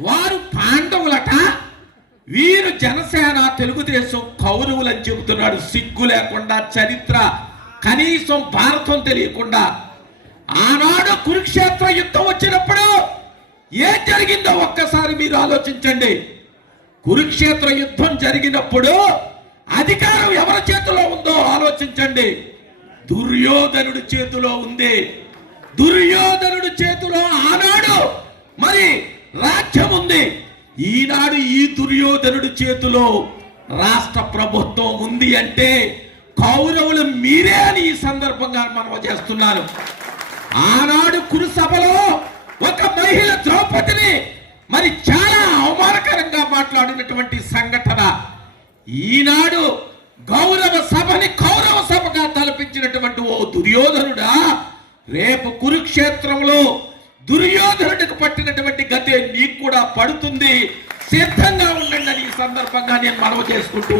వారు పాండవులట. వీరు జనసేన తెలుగుదేశం కౌరవులని చెబుతున్నాడు. సిగ్గు లేకుండా చరిత్ర కనీసం భారతం తెలియకుండా. ఆనాడు కురుక్షేత్ర యుద్ధం వచ్చినప్పుడు ఏం జరిగిందో ఒక్కసారి మీరు ఆలోచించండి. కురుక్షేత్ర యుద్ధం జరిగినప్పుడు అధికారం ఎవరి చేతిలో ఉందో ఆలోచించండి. దుర్యోధనుడి చేతిలో ఉంది. దుర్యోధనుడి చేతిలో ఆనాడు మరి రాజ్యం ఉంది. ఈనాడు ఈ దుర్యోధనుడి చేతిలో రాష్ట్ర ప్రభుత్వం ఉంది అంటే కౌరవులు మీరే అని ఈ సందర్భంగా మనం చేస్తున్నారు. ఆనాడు కురుసభలో ఒక మహిళ ద్రౌపదిని మరి చాలా అవమానకరంగా మాట్లాడినటువంటి సంఘటన. ఈనాడు గౌరవ సభని కౌరవ సభగా తలపించినటువంటి ఓ దుర్యోధనుడా రేపు కురుక్షేత్రంలో దుర్యోధనుడికి పట్టినటువంటి గతే నీకు కూడా పడుతుంది. సిద్ధంగా ఉండండి అని ఈ సందర్భంగా నేను మనవి చేసుకుంటూ